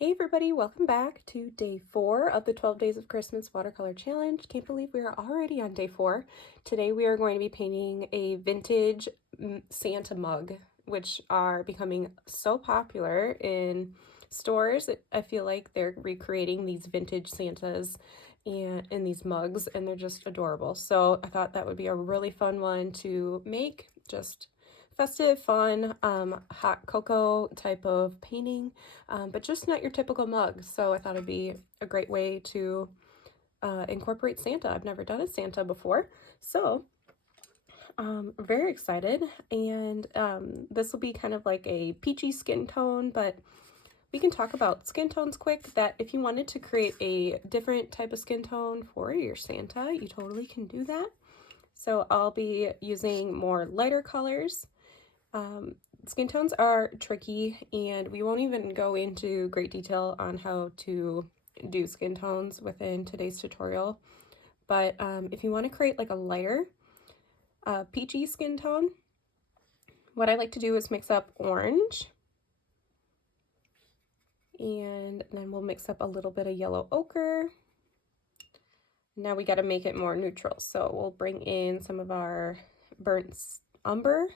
Hey everybody, welcome back to day 4 of the 12 Days of Christmas Watercolor Challenge. Can't believe we are already on day 4. Today we are going to be painting a vintage Santa mug, which are becoming so popular in stores. I feel like they're recreating these vintage Santas in these mugs, and they're just adorable. So I thought that would be a really fun one to make, just festive, fun, hot cocoa type of painting, but just not your typical mug. So I thought it'd be a great way to incorporate Santa. I've never done a Santa before, so very excited. And this will be kind of like a peachy skin tone, but we can talk about skin tones quick, that if you wanted to create a different type of skin tone for your Santa, you totally can do that. So I'll be using more lighter colors. Skin tones are tricky, and we won't even go into great detail on how to do skin tones within today's tutorial. But if you want to create like a lighter peachy skin tone, what I like to do is mix up orange, and then we'll mix up a little bit of yellow ochre. Now we got to make it more neutral, so we'll bring in some of our burnt umber.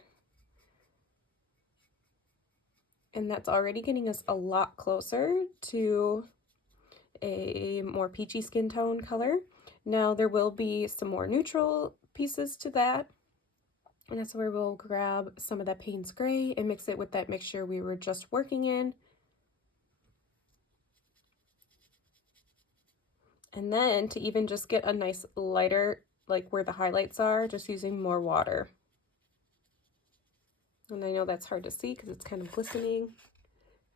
And that's already getting us a lot closer to a more peachy skin tone color. Now there will be some more neutral pieces to that, and that's where we'll grab some of that Payne's Gray and mix it with that mixture we were just working in. And then to even just get a nice lighter, like where the highlights are, just using more water. And I know that's hard to see because it's kind of glistening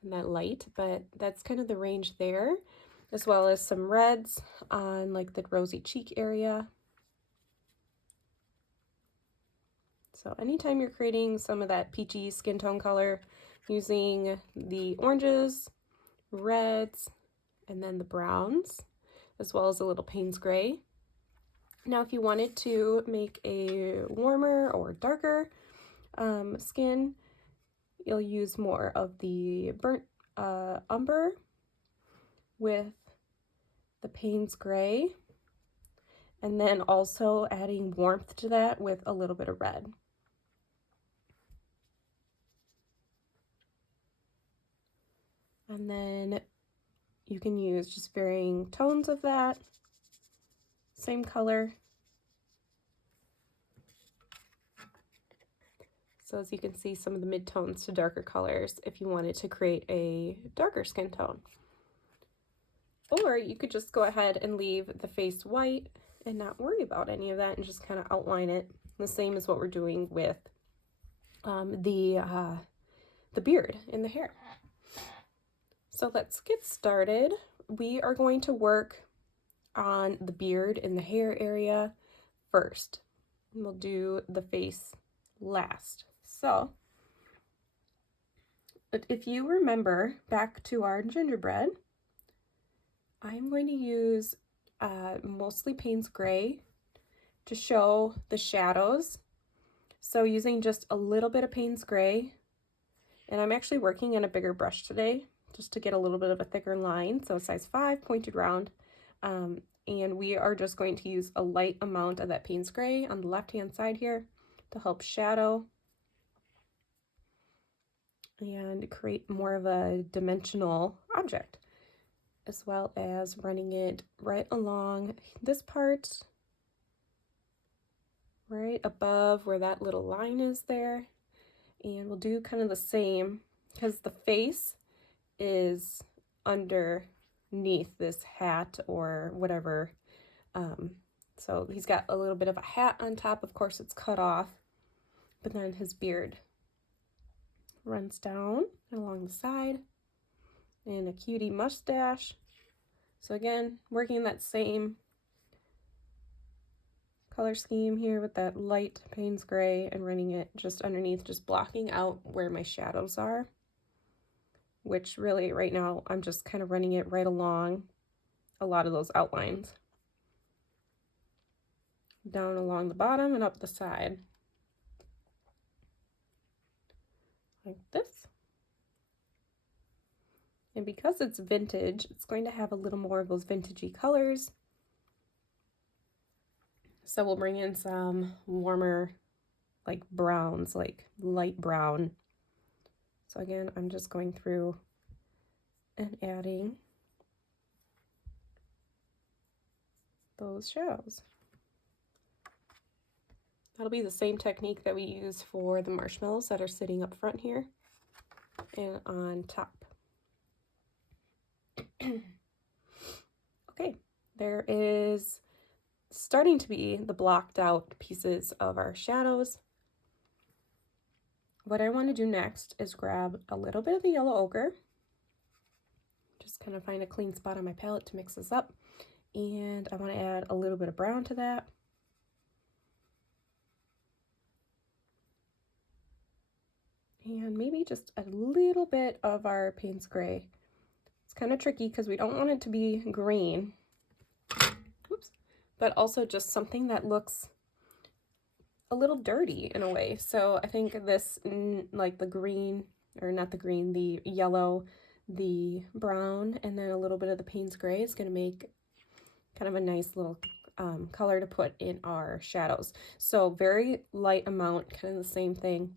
in that light, but that's kind of the range there, as well as some reds on like the rosy cheek area. So anytime you're creating some of that peachy skin tone color, using the oranges, reds, and then the browns, as well as a little Payne's Gray. Now, if you wanted to make a warmer or darker skin, you'll use more of the burnt umber with the Payne's Gray, and then also adding warmth to that with a little bit of red. And then you can use just varying tones of that, same color. So as you can see, some of the mid-tones to darker colors if you wanted to create a darker skin tone. Or you could just go ahead and leave the face white and not worry about any of that and just kind of outline it. The same as what we're doing with the beard and the hair. So let's get started. We are going to work on the beard and the hair area first. And we'll do the face last. So if you remember back to our gingerbread, I'm going to use mostly Payne's Gray to show the shadows. So using just a little bit of Payne's Gray, and I'm actually working in a bigger brush today just to get a little bit of a thicker line. So size 5, pointed round. And we are just going to use a light amount of that Payne's Gray on the left-hand side here to help shadow and create more of a dimensional object, as well as running it right along this part, right above where that little line is there. And we'll do kind of the same because the face is underneath this hat or whatever. So he's got a little bit of a hat on top. Of course, it's cut off, but then his beard runs down along the side and a cutie mustache. So again, working that same color scheme here with that light Payne's Gray and running it just underneath, just blocking out where my shadows are, which really right now I'm just kind of running it right along a lot of those outlines, down along the bottom and up the side like this. And because it's vintage, it's going to have a little more of those vintagey colors. So we'll bring in some warmer, like browns, like light brown. So again, I'm just going through and adding those shadows. That'll be the same technique that we use for the marshmallows that are sitting up front here and on top. Okay, there is starting to be the blocked out pieces of our shadows. What I want to do next is grab a little bit of the yellow ochre, just kind of find a clean spot on my palette to mix this up, and I want to add a little bit of brown to that. And maybe just a little bit of our Payne's Gray. It's kind of tricky because we don't want it to be green. Oops. But also just something that looks a little dirty in a way. So I think this, like the green, or not the green, the yellow, the brown, and then a little bit of the Payne's Gray is going to make kind of a nice little color to put in our shadows. So very light amount, kind of the same thing.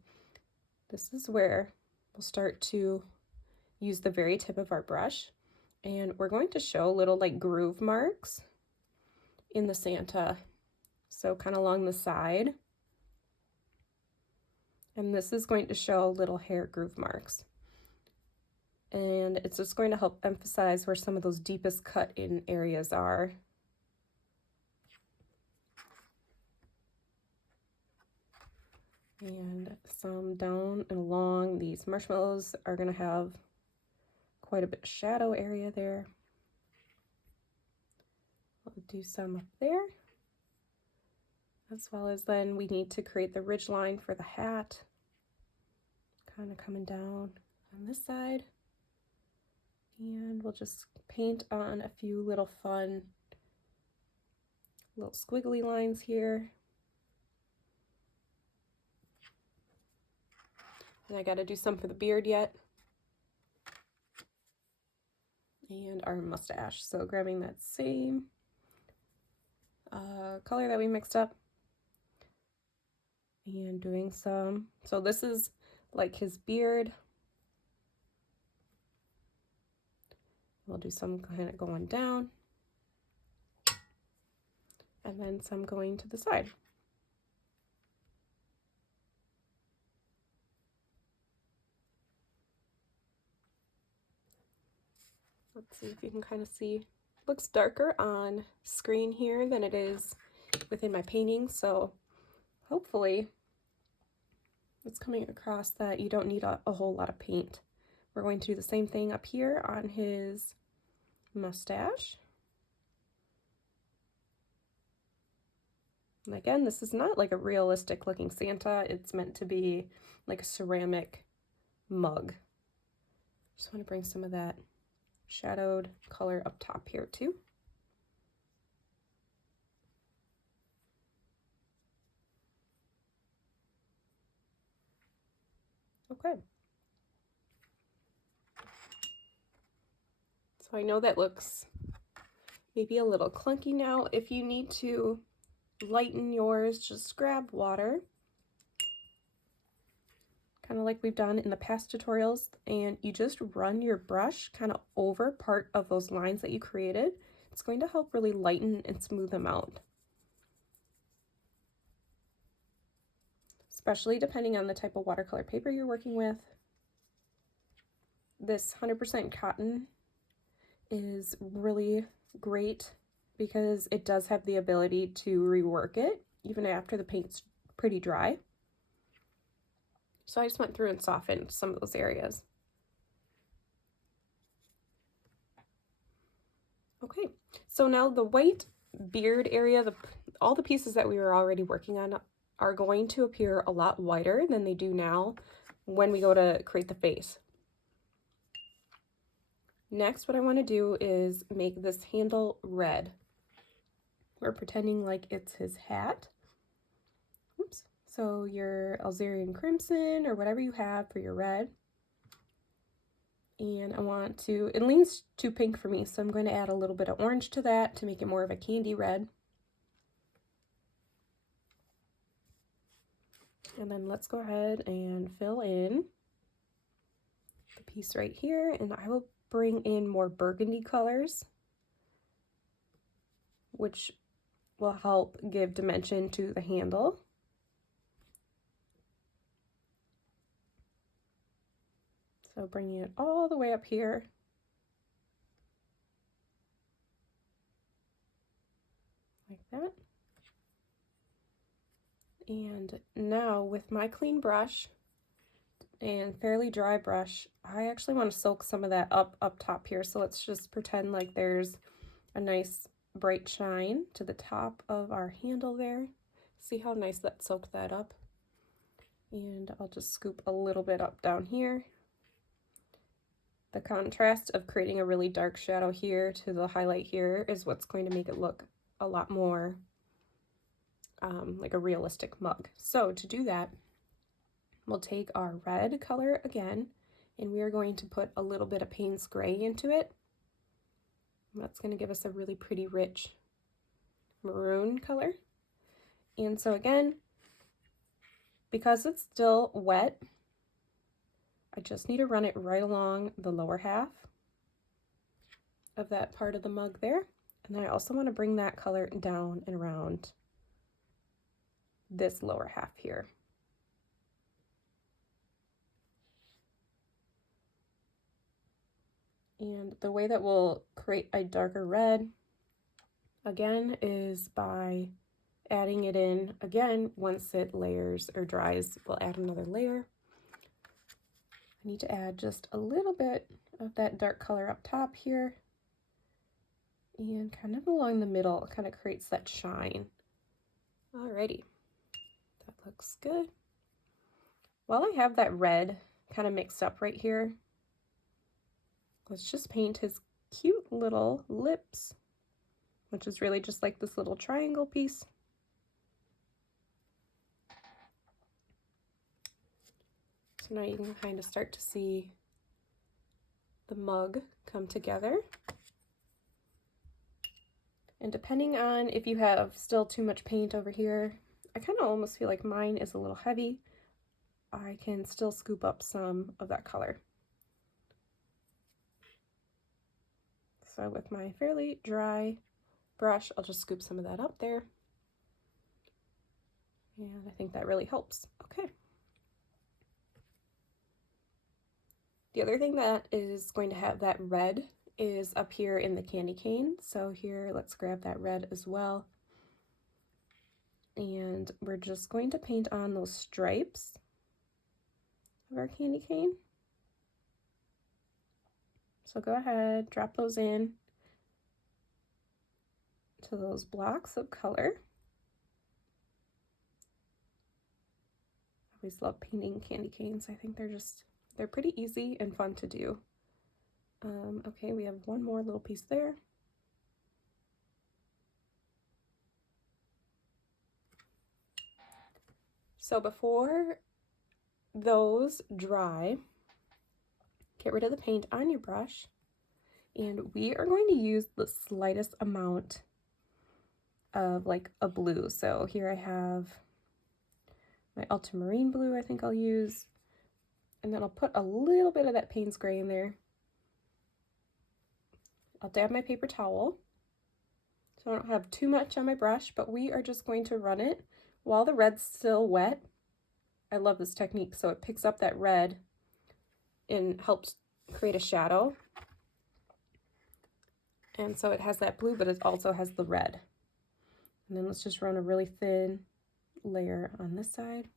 This is where we'll start to use the very tip of our brush, and we're going to show little like groove marks in the Santa, so kind of along the side, and this is going to show little hair groove marks, and it's just going to help emphasize where some of those deepest cut in areas are. And some down and along these marshmallows are going to have quite a bit of shadow area there. I'll do some up there, as well as then we need to create the ridge line for the hat, kind of coming down on this side. And we'll just paint on a few little fun little squiggly lines here. And I got to do some for the beard yet. And our mustache. So grabbing that same color that we mixed up and doing some. So this is like his beard. We'll do some kind of going down and then some going to the side. Let's see if you can kind of see. Looks darker on screen here than it is within my painting, so hopefully it's coming across that you don't need a whole lot of paint. We're going to do the same thing up here on his mustache. And again, this is not like a realistic looking Santa. It's meant to be like a ceramic mug. Just want to bring some of that shadowed color up top here too. Okay. So I know that looks maybe a little clunky now. If you need to lighten yours, just grab water, kind of like we've done in the past tutorials, and you just run your brush kind of over part of those lines that you created. It's going to help really lighten and smooth them out, especially depending on the type of watercolor paper you're working with. This 100% cotton is really great because it does have the ability to rework it even after the paint's pretty dry. So I just went through and softened some of those areas. Okay, so now the white beard area, all the pieces that we were already working on are going to appear a lot whiter than they do now when we go to create the face. Next, what I want to do is make this handle red. We're pretending like it's his hat. Oops. So your Alzerian crimson or whatever you have for your red. And I want to, it leans too pink for me, so I'm going to add a little bit of orange to that to make it more of a candy red. And then let's go ahead and fill in the piece right here, and I will bring in more burgundy colors, which will help give dimension to the handle. So bringing it all the way up here. Like that. And now with my clean brush and fairly dry brush, I actually want to soak some of that up top here. So let's just pretend like there's a nice bright shine to the top of our handle there. See how nice that soaked that up? And I'll just scoop a little bit up down here. The contrast of creating a really dark shadow here to the highlight here is what's going to make it look a lot more like a realistic mug. So to do that, we'll take our red color again, and we are going to put a little bit of Payne's Gray into it. That's going to give us a really pretty rich maroon color. And so again, because it's still wet, I just need to run it right along the lower half of that part of the mug there. And then I also want to bring that color down and around this lower half here. And the way that we'll create a darker red, again, is by adding it in again. Once it layers or dries, we'll add another layer. I need to add just a little bit of that dark color up top here, and kind of along the middle, it kind of creates that shine. Alrighty, that looks good. While I have that red kind of mixed up right here, let's just paint his cute little lips, which is really just like this little triangle piece. So now you can kind of start to see the mug come together. And depending on if you have still too much paint over here, I kind of almost feel like mine is a little heavy. I can still scoop up some of that color. So with my fairly dry brush, I'll just scoop some of that up there. And I think that really helps. Okay. The other thing that is going to have that red is up here in the candy cane. So here, let's grab that red as well. And we're just going to paint on those stripes of our candy cane. So go ahead, drop those in to those blocks of color. I always love painting candy canes. I think they're pretty easy and fun to do. Okay, we have one more little piece there. So before those dry, get rid of the paint on your brush, and we are going to use the slightest amount of like a blue. So here I have my ultramarine blue, I think I'll use, and then I'll put a little bit of that Payne's Gray in there. I'll dab my paper towel so I don't have too much on my brush, but we are just going to run it while the red's still wet. I love this technique, so it picks up that red and helps create a shadow. And so it has that blue, but it also has the red. And then let's just run a really thin layer on this side.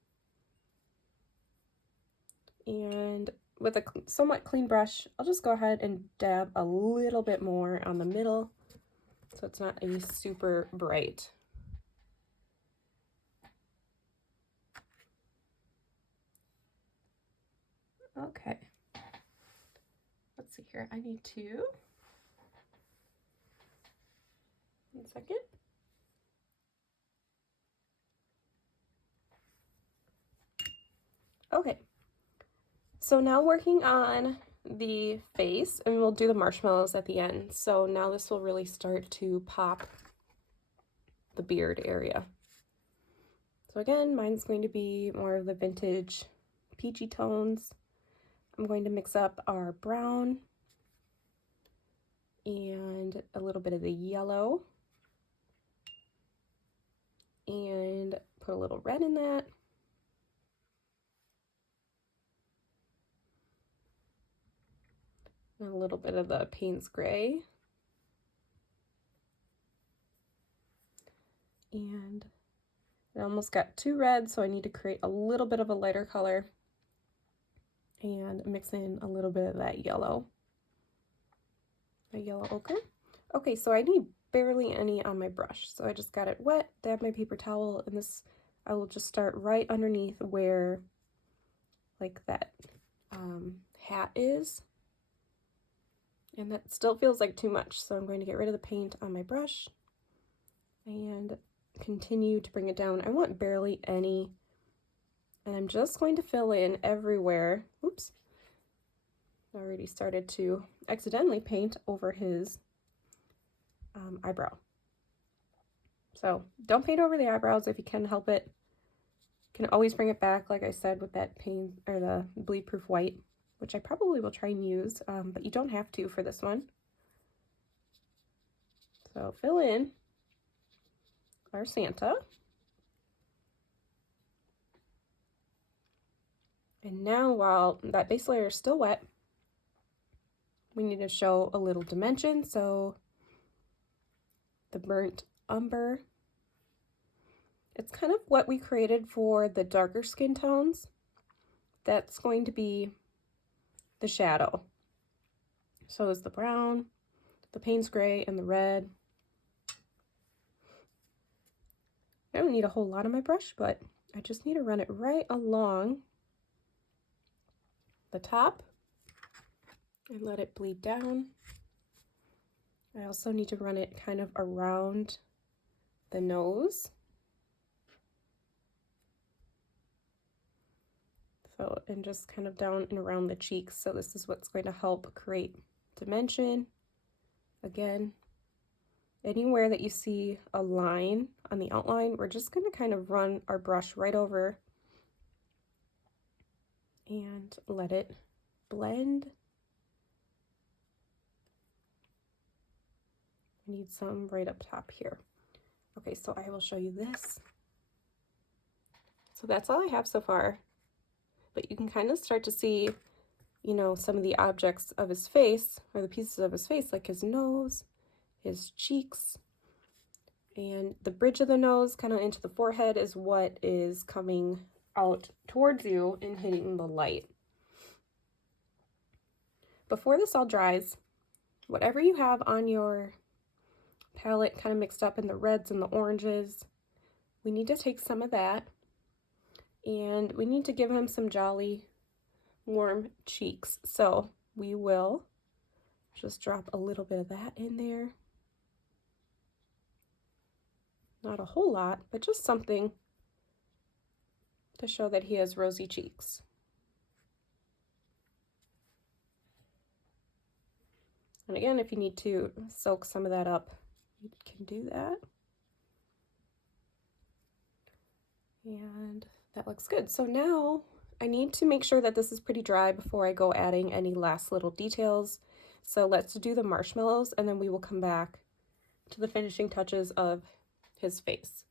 And with a somewhat clean brush, I'll just go ahead and dab a little bit more on the middle so it's not a super bright. Okay. Let's see here. I need to. 1 second. Okay. So now working on the face and we'll do the marshmallows at the end. So now this will really start to pop the beard area. So again, mine's going to be more of the vintage peachy tones. I'm going to mix up our brown and a little bit of the yellow and put a little red in that. And a little bit of the Payne's Gray. And I almost got too red, so I need to create a little bit of a lighter color and mix in a little bit of that yellow. A yellow ochre. Okay, so I need barely any on my brush. So I just got it wet, dab my paper towel, and this, I will just start right underneath where like that hat is. And that still feels like too much, so I'm going to get rid of the paint on my brush and continue to bring it down. I want barely any, and I'm just going to fill in everywhere. Oops, I already started to accidentally paint over his eyebrow. So don't paint over the eyebrows if you can help it. You can always bring it back, like I said, with that paint or the bleed proof white, which I probably will try and use, but you don't have to for this one. So fill in our Santa. And now while that base layer is still wet, we need to show a little dimension. So the burnt umber, it's kind of what we created for the darker skin tones. That's going to be the shadow. So is the brown, the Payne's Gray, and the red. I don't need a whole lot on my brush, but I just need to run it right along the top and let it bleed down. I also need to run it kind of around the nose. So, and just kind of down and around the cheeks. So this is what's going to help create dimension. Again, anywhere that you see a line on the outline, we're just going to kind of run our brush right over and let it blend. I need some right up top here. Okay, so I will show you this. So that's all I have so far, but you can kind of start to see, you know, some of the objects of his face, or the pieces of his face, like his nose, his cheeks, and the bridge of the nose kind of into the forehead is what is coming out towards you and hitting the light. Before this all dries, whatever you have on your palette kind of mixed up in the reds and the oranges, we need to take some of that and we need to give him some jolly warm cheeks. So we will just drop a little bit of that in there. Not a whole lot, but just something to show that he has rosy cheeks. And again, if you need to soak some of that up, you can do that. And that looks good. So now I need to make sure that this is pretty dry before I go adding any last little details. So let's do the marshmallows and then we will come back to the finishing touches of his face.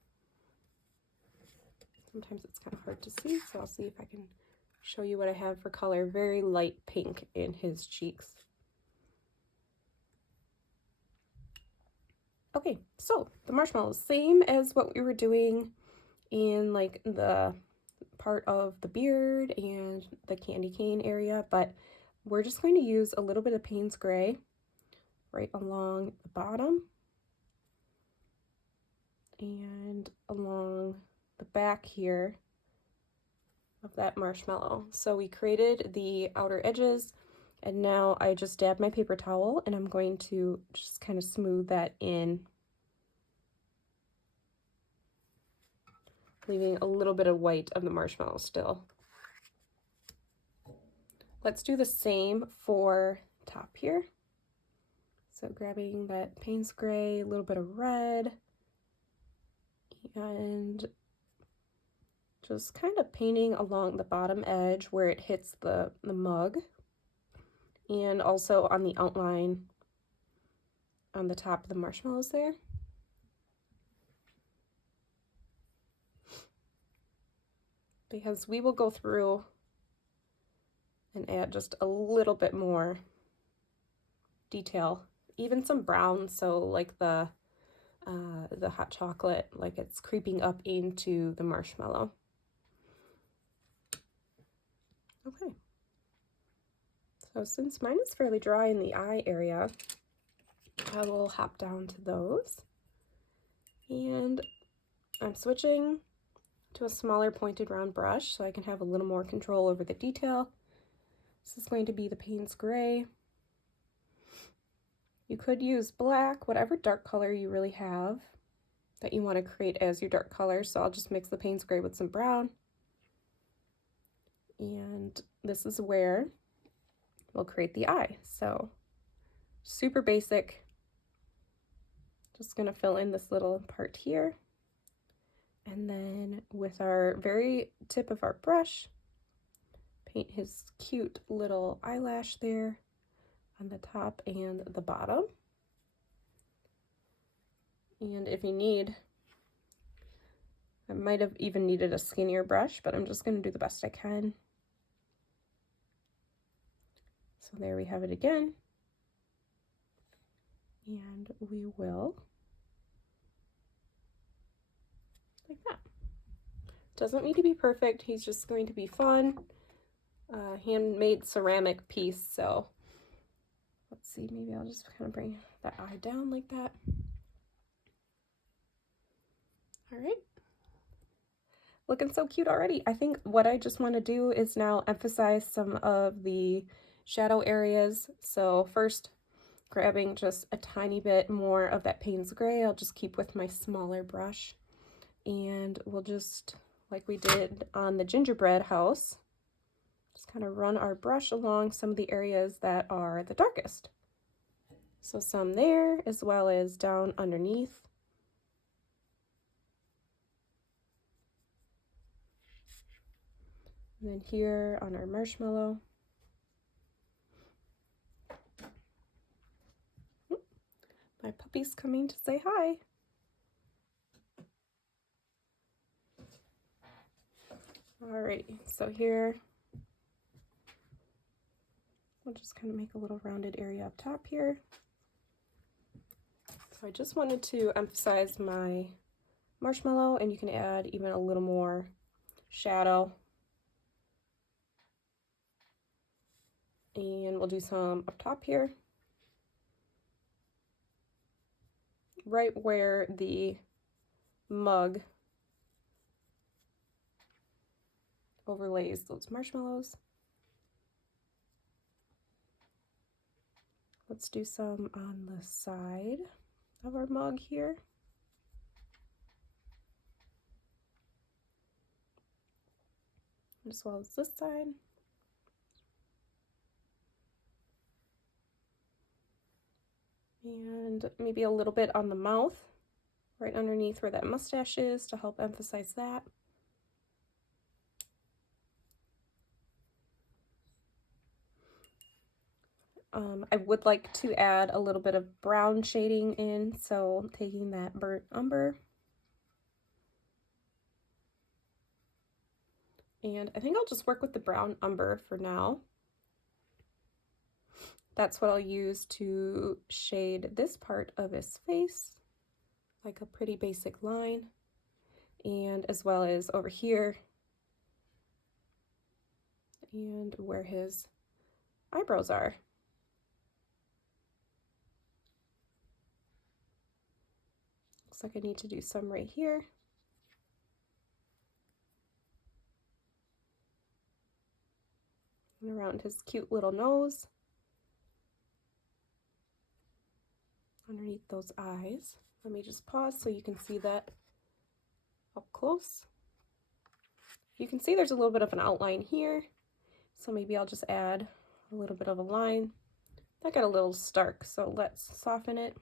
Sometimes it's kind of hard to see, so I'll see if I can show you what I have for color. Very light pink in his cheeks. Okay, so the marshmallows, same as what we were doing in like the part of the beard and the candy cane area, but we're just going to use a little bit of Payne's Gray right along the bottom and along the back here of that marshmallow. So we created the outer edges and now I just dab my paper towel and I'm going to just kind of smooth that in, leaving a little bit of white of the marshmallow still. Let's do the same for top here. So grabbing that Payne's gray, a little bit of red, and just kind of painting along the bottom edge where it hits the mug, and also on the outline on the top of the marshmallows there. Because we will go through and add just a little bit more detail, even some brown, so like the hot chocolate, like it's creeping up into the marshmallow. Okay, so since mine is fairly dry in the eye area, I will hop down to those, and I'm switching to a smaller pointed round brush so I can have a little more control over the detail. This is going to be the Payne's gray. You could use black, whatever dark color you really have that you want to create as your dark color. So I'll just mix the Payne's gray with some brown. And this is where we'll create the eye. So super basic. Just gonna fill in this little part here. And then with our very tip of our brush, paint his cute little eyelash there on the top and the bottom. And if you need, I might have even needed a skinnier brush, but I'm just going to do the best I can. So there we have it again. And we will, like that. Doesn't need to be perfect, he's just going to be fun. Handmade ceramic piece, so let's see, maybe I'll just kind of bring that eye down like that. All right. Looking so cute already. I think what I just want to do is now emphasize some of the shadow areas. So first, grabbing just a tiny bit more of that Payne's gray, I'll just keep with my smaller brush. And we'll just, like we did on the gingerbread house, just kind of run our brush along some of the areas that are the darkest. So some there, as well as down underneath. And then here on our marshmallow. My puppy's coming to say hi. Alright, so here, we'll just kind of make a little rounded area up top here. So I just wanted to emphasize my marshmallow, and you can add even a little more shadow. And we'll do some up top here, right where the mug overlays those marshmallows. Let's do some on the side of our mug here. As well as this side. And maybe a little bit on the mouth, right underneath where that mustache is, to help emphasize that. I would like to add a little bit of brown shading in, so taking that burnt umber. And I think I'll just work with the brown umber for now. That's what I'll use to shade this part of his face, like a pretty basic line, and as well as over here and where his eyebrows are. Looks like I need to do some right here. And around his cute little nose. Underneath those eyes. Let me just pause so you can see that up close. You can see there's a little bit of an outline here. So maybe I'll just add a little bit of a line. That got a little stark, so let's soften it.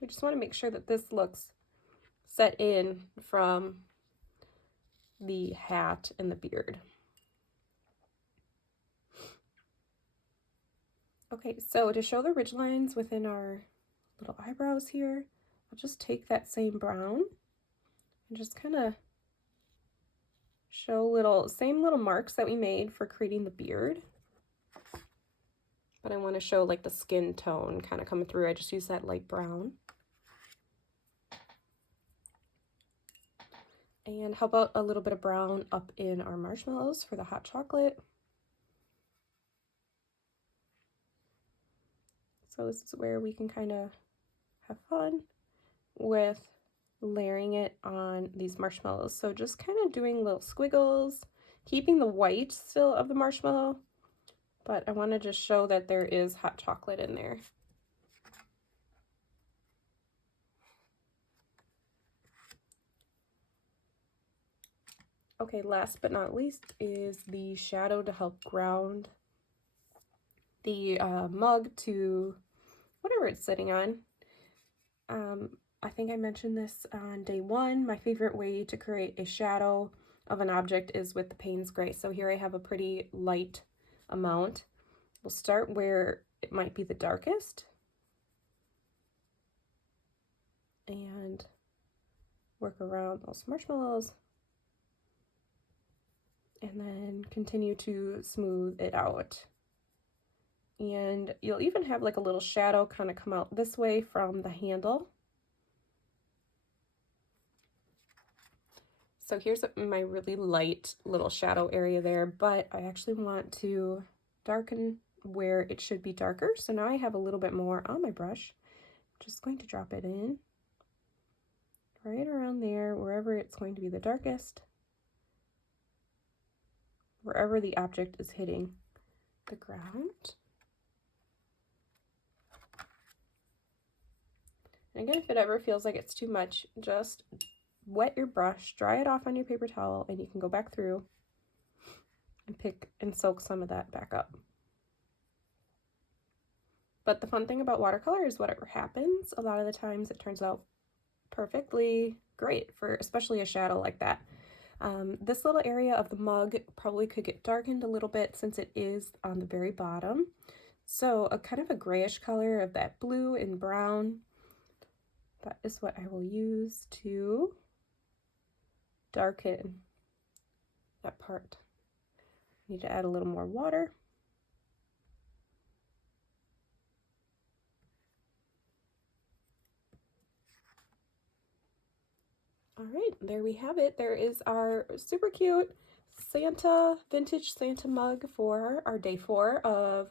We just want to make sure that this looks set in from the hat and the beard. Okay, so to show the ridge lines within our little eyebrows here, I'll just take that same brown and just kind of show same little marks that we made for creating the beard. But I want to show like the skin tone kind of coming through. I just use that light brown. And how about a little bit of brown up in our marshmallows for the hot chocolate? So this is where we can kind of have fun with layering it on these marshmallows. So just kind of doing little squiggles, keeping the white still of the marshmallow, but I want to just show that there is hot chocolate in there. Okay, last but not least is the shadow to help ground the mug to whatever it's sitting on. I think I mentioned this on day one. My favorite way to create a shadow of an object is with the Payne's Gray. So here I have a pretty light amount. We'll start where it might be the darkest and work around those marshmallows and then continue to smooth it out. And you'll even have like a little shadow kind of come out this way from the handle. So here's my really light little shadow area there, but I actually want to darken where it should be darker. So now I have a little bit more on my brush. I'm just going to drop it in right around there, wherever it's going to be the darkest, wherever the object is hitting the ground. And again, if it ever feels like it's too much, just wet your brush, dry it off on your paper towel, and you can go back through and pick and soak some of that back up. But the fun thing about watercolor is whatever happens, a lot of the times it turns out perfectly great for especially a shadow like that. This little area of the mug probably could get darkened a little bit since it is on the very bottom. So a kind of a grayish color of that blue and brown, that is what I will use to darken that part. I need to add a little more water. All right, there we have it. There is our super cute vintage Santa mug for our day 4 of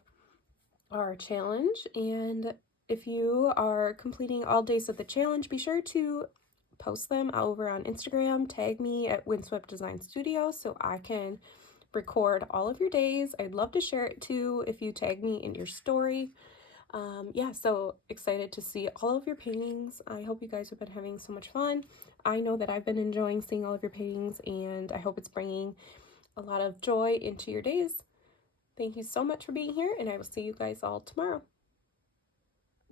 our challenge. And if you are completing all days of the challenge, be sure to post them over on Instagram, tag me at Windswept Design Studio so I can record all of your days. I'd love to share it too if you tag me in your story. Yeah, so excited to see all of your paintings. I hope you guys have been having so much fun. I know that I've been enjoying seeing all of your paintings, and I hope it's bringing a lot of joy into your days. Thank you so much for being here, and I will see you guys all tomorrow.